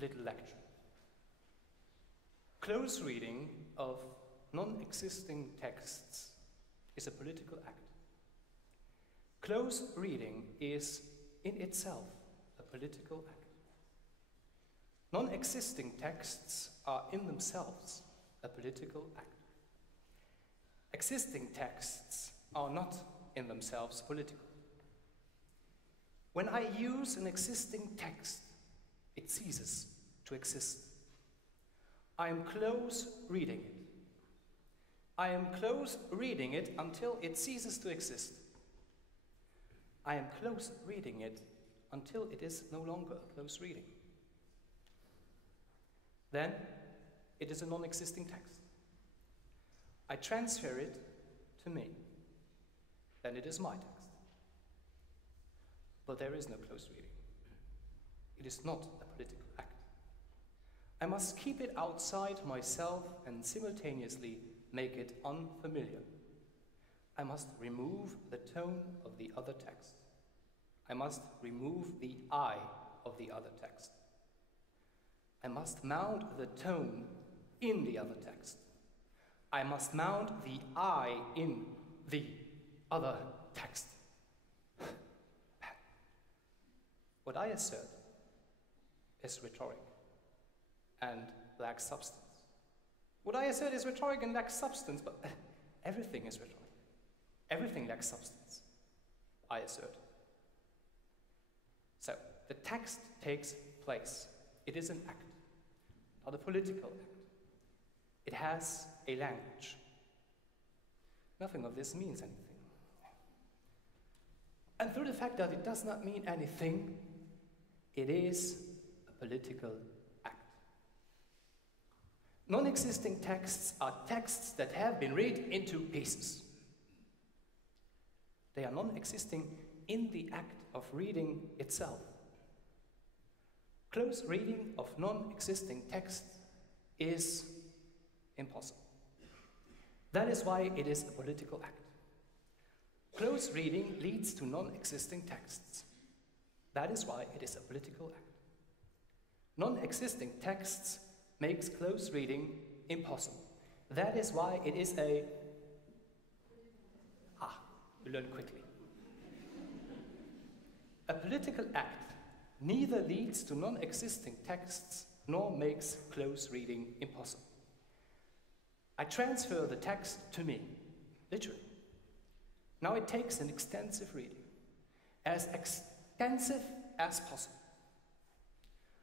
little lecture. Close reading of non-existing texts is a political act. Close reading is in itself a political act. Non-existing texts are in themselves a political act. Existing texts are not in themselves political. When I use an existing text, it ceases to exist. I am close reading it. I am close reading it until it ceases to exist. I am close reading it until it is no longer a close reading. Then it is a non-existing text. I transfer it to me. Then it is my text. But there is no close reading. It is not a political act. I must keep it outside myself and simultaneously make it unfamiliar. I must remove the tone of the other text. I must remove the I of the other text. I must mount the tone in the other text. I must mount the I in the other text. What I assert is rhetoric and lacks substance. What I assert is rhetoric and lacks substance, but everything is rhetoric. Everything lacks substance, I assert. So, the text takes place. It is an act, not a political act. It has a language. Nothing of this means anything. And through the fact that it does not mean anything, it is a political act. Non-existing texts are texts that have been read into pieces. They are non-existing in the act of reading itself. Close reading of non-existing text is impossible. That is why it is a political act. Close reading leads to non-existing texts. That is why it is a political act. Non-existing texts makes close reading impossible. That is why it is a... we learn quickly. A political act neither leads to non-existing texts nor makes close reading impossible. I transfer the text to me, literally. Now it takes an extensive reading, as extensive as possible.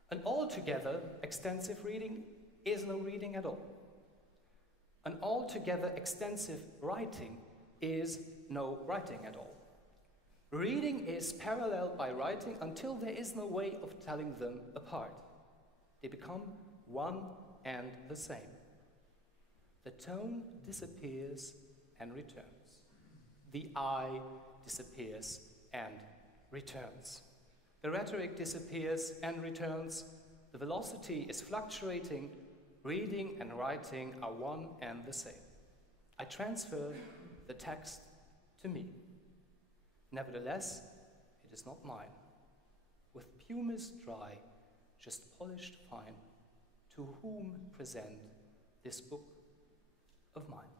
An altogether extensive reading is no reading at all. An altogether extensive writing is no writing at all. Reading is paralleled by writing until there is no way of telling them apart. They become one and the same. The tone disappears and returns. The I disappears and returns. The rhetoric disappears and returns. The velocity is fluctuating. Reading and writing are one and the same. I transfer the text to me. Nevertheless, it is not mine. With pumice dry, just polished fine, to whom present this book of mine.